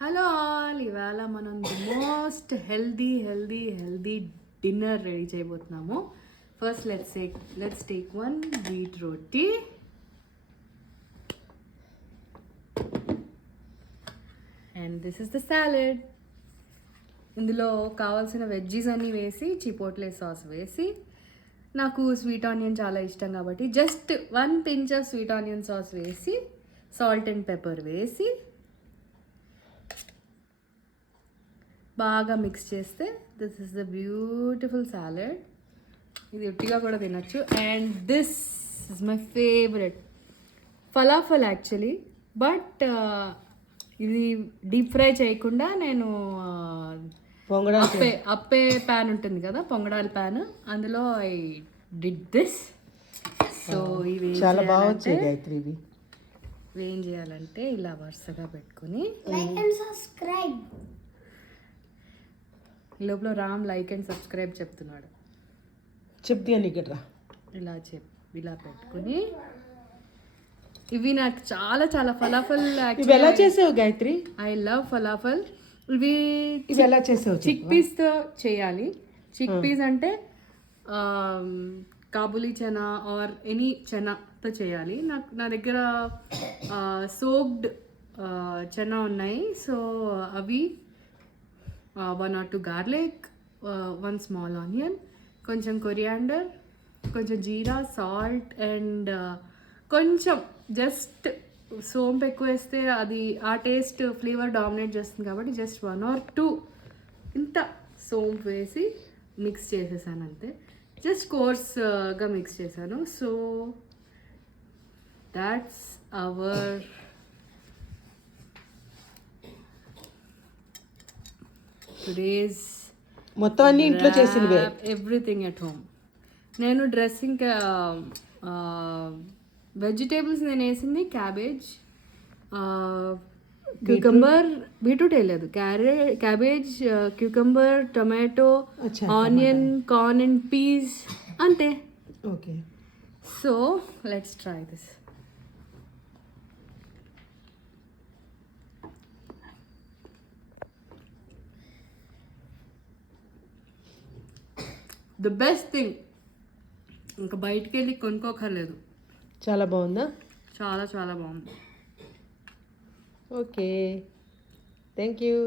Hello all, ఇవాళ మనం the most healthy dinner ready చేయబోతున్నాము. First let's take one wheat roti and this is the salad. ఇందులో కావాల్సిన veggies అన్నీ వేసి చిపోట్లే సాస్ వేసి, నాకు స్వీట్ ఆనియన్ చాలా ఇష్టం కాబట్టి just 1 pinch of sweet onion sauce వేసి, సాల్ట్ అండ్ పెప్పర్ వేసి బాగా మిక్స్ చేస్తే this is the beautiful salad. ఇది ఒట్టిగా కూడా తినచ్చు. And this is my favourite falafel actually, but ఇది డీప్ ఫ్రై చేయకుండా నేను అప్పే ప్యాన్ ఉంటుంది కదా, పొంగడాల ప్యాన్, అందులో ఐ డిడ్ దిస్. సో ఇవి చాలా బాగా వచ్చాయి గాయత్రి. ఇవి ఏం చేయాలంటే ఇలా వరుసగా పెట్టుకుని, లోపల రామ్ లైక్ అండ్ సబ్స్క్రైబ్ చెప్తున్నాడు. చెప్తాను ఇక్కడ ఇలా పెట్టుకుని, ఇవి నాకు చాలా చాలా ఫలాఫల్. ఇవి ఎలా చేసావు గాయత్రి? I love falafel. ఇవి ఎలా చేసావు? చిక్ పీస్తో చేయాలి. చిక్ పీస్ అంటే కాబూలీ చనా ఆర్ ఎనీ చనాతో చేయాలి. నా దగ్గర సోక్డ్ చనా ఉన్నాయి. సో అవి 1 or 2 garlic, 1 small onion, కొంచెం కొరియాండర్, కొంచెం జీరా, సాల్ట్ అండ్ కొంచెం జస్ట్ సోంపు ఎక్కువ వేస్తే అది ఆ టేస్ట్ ఫ్లేవర్ డామినేట్ చేస్తుంది కాబట్టి జస్ట్ 1 or 2 ఇంత సోంపు వేసి మిక్స్ చేసేసాను అంతే. జస్ట్ కోర్స్గా మిక్స్ చేశాను. సో దాట్స్ అవర్ టుడేస్ మొత్తం అన్ని ఇంట్లో చేసినవే, ఎవ్రీథింగ్ ఎట్ హోమ్. నేను డ్రెస్సింగ్ వెజిటేబుల్స్ నేను వేసింది క్యాబేజ్, క్యూకంబర్, బీట్రూట్ వేయలేదు, cabbage, cucumber, tomato, onion, corn and peas, అంతే. Okay, so let's try this. The best thing, ఇంకా బయటికి వెళ్ళి కొనుక్కోకర్లేదు. చాలా బాగుందా? చాలా చాలా బాగుంది. Okay, thank you.